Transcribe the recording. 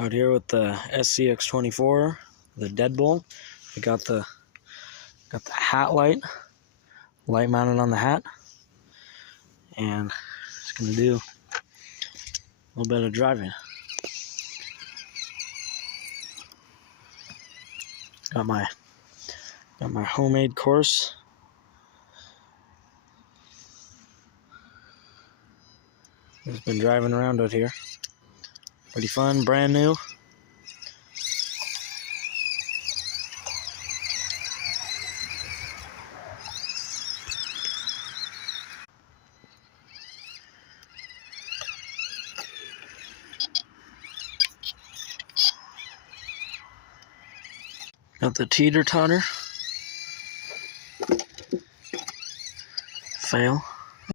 Out here with the SCX24, the deadbolt. We got the hat light mounted on the hat, and it's gonna do a little bit of driving. Got my homemade course. Just been driving around out here. Pretty fun, brand new. Got the teeter-totter. Fail.